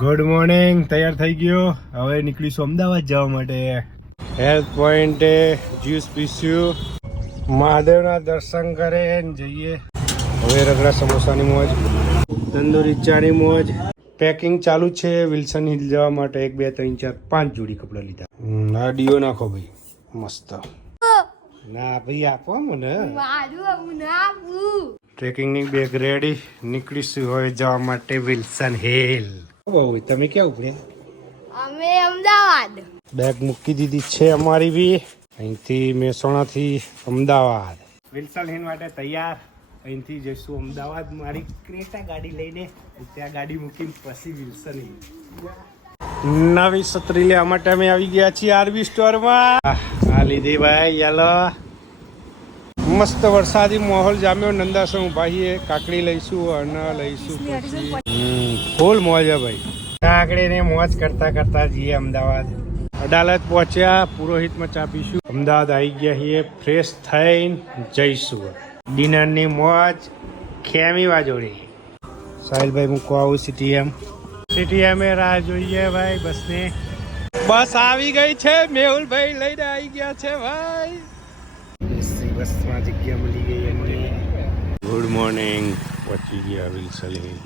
Good morning તૈયાર થઈ ગયો. હવે નીકળીશું અમદાવાદ જવા માટે. હેલ્થ પોઈન્ટે જ્યુસ પીસ્યું. મહાદેવના દર્શન કરે જઈએ. હવે રગડા સમોસાની મોજ. તંદુરી ચાની મોજ. પેકિંગ ચાલુ છે વિલ્સન હિલ જવા માટે. એક બે ત્રણ ચાર પાંચ જોડી કપડાં લીધા. ના ડીઓ નાખો ભાઈ. મસ્ત. ના ભાઈ આપો મને. ટ્રેકિંગની બેગ રેડી નીકળીશું હવે જવા માટે વિલ્સન હિલ. બહુ તમે ક્યાં ઉપડ્યા અમે અમદાવાદ. બેગ મૂકી દીધી છે અમારી બી. અહીંથી મહેસાણાથી અમદાવાદ. વિલ્સન હિલ માટે તૈયાર. અહીંથી જઈશું અમદાવાદ. મારી ક્રેટા ગાડી લઈને ત્યાં ગાડી મૂકીને પછી વિલ્સન હિલ. નવી છત્રી લેવા માટે અમે આવી ગયા છીએ આરબી સ્ટોરમાં. આ લીધી ભાઈ યાલો મસ્ત વરસાદી માહોલ જામ્યો. નંદાસણ ભાઈએ કાકડી લઈશું અને લઈશું પછી ફૂલ મોજ ભાઈ. કાકડીને મોજ કરતા કરતા જઈએ અમદાવાદ. અડાલત પહોંચ્યા પુરોહિતમાં ચા પીશું. અમદાવાદ આવી ગયા છીએ ફ્રેશ થઈને જઈશું. ડિનરની મોજ ખેમી વાજોડી. સાહિલભાઈ મૂકવા આવું સીટીએમ સીટીએમ રાહ જોઈએ ભાઈ બસને. બસ આવી ગઈ છે મેહુલભાઈ લઈને આવી ગયા છે ભાઈ. બસમાં જગ્યા મળી ગઈ એમને. ગુડ મોર્નિંગ પહોંચી ગયા વિલ્સન હિલ